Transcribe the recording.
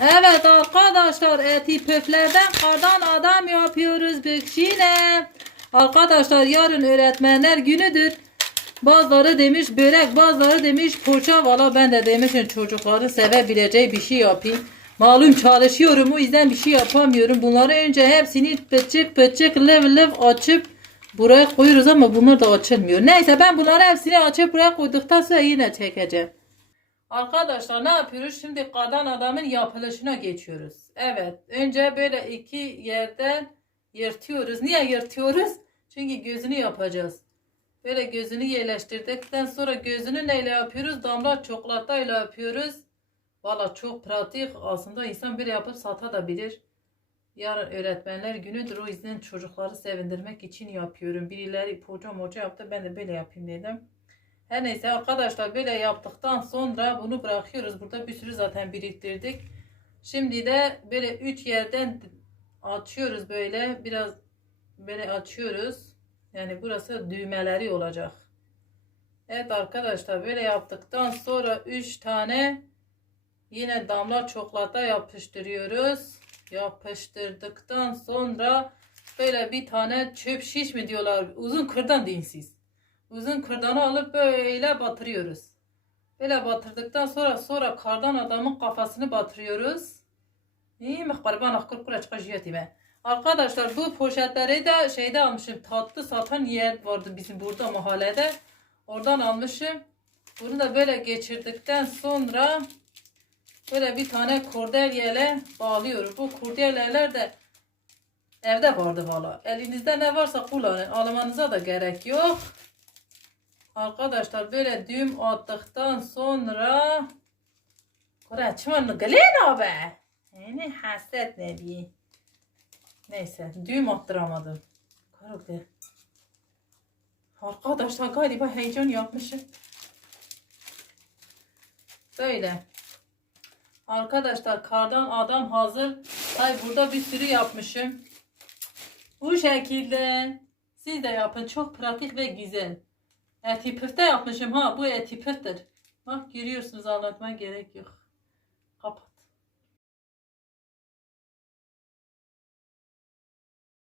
Evet arkadaşlar eti pöflerden kardan adam yapıyoruz Bükşine. Arkadaşlar yarın öğretmenler günüdür. Bazıları demiş börek bazıları demiş poğaça valla ben de demişim çocukların sevebileceği bir şey yapayım. Malum çalışıyorum o yüzden bir şey yapamıyorum. Bunları önce hepsini pıçık pıçık lev lev açıp buraya koyuyoruz ama bunlar da açılmıyor. Neyse ben bunları hepsini açıp buraya koyduktan sonra yine çekeceğim. Arkadaşlar ne yapıyoruz? Şimdi kardan adamın yapılışına geçiyoruz. Evet. Önce böyle iki yerden yırtıyoruz. Niye yırtıyoruz? Çünkü gözünü yapacağız. Böyle gözünü yerleştirdikten sonra gözünü neyle yapıyoruz? Damla çikolatayla yapıyoruz. Valla çok pratik. Aslında insan böyle yapıp satabilir. Yarın öğretmenler günüdür. O yüzden çocukları sevindirmek için yapıyorum. Birileri poğaça moça yaptı. Ben de böyle yapayım dedim. Her neyse arkadaşlar böyle yaptıktan sonra bunu bırakıyoruz. Burada bir sürü zaten biriktirdik. Şimdi de böyle üç yerden açıyoruz böyle. Biraz böyle açıyoruz. Yani burası düğmeleri olacak. Evet arkadaşlar böyle yaptıktan sonra 3 tane yine damla çikolata yapıştırıyoruz. Yapıştırdıktan sonra böyle bir tane çöp şiş mi diyorlar uzun kırdan deyin siz. Uzun kırdanı alıp böyle batırıyoruz. Böyle batırdıktan sonra sonra kardan adamın kafasını batırıyoruz. İyi mi? Kurban akıl kula çıkacağım. Arkadaşlar bu poşetleri de şeyde almışım. Tatlı satan yer vardı bizim burada mahallede. Oradan almışım. Bunu da böyle geçirdikten sonra böyle bir tane kordelyele bağlıyorum. Bu kordelyeler de evde vardı valla. Elinizde ne varsa kullanın. Almanıza da gerek yok. Arkadaşlar böyle düğüm attıktan sonra Kur'an çımanı gelen abi. Yani hasret ne diye. Neyse düğüm attıramadım. Karokte. Arkadaşlar galiba heyecan yapmışım. Böyle. Arkadaşlar kardan adam hazır. Hay burada bir sürü yapmışım. Bu şekilde. Siz de yapın. Çok pratik ve güzel. Eti püfte yapmışım ha. Bu eti püftür. Bak görüyorsunuz anlatmaya gerek yok.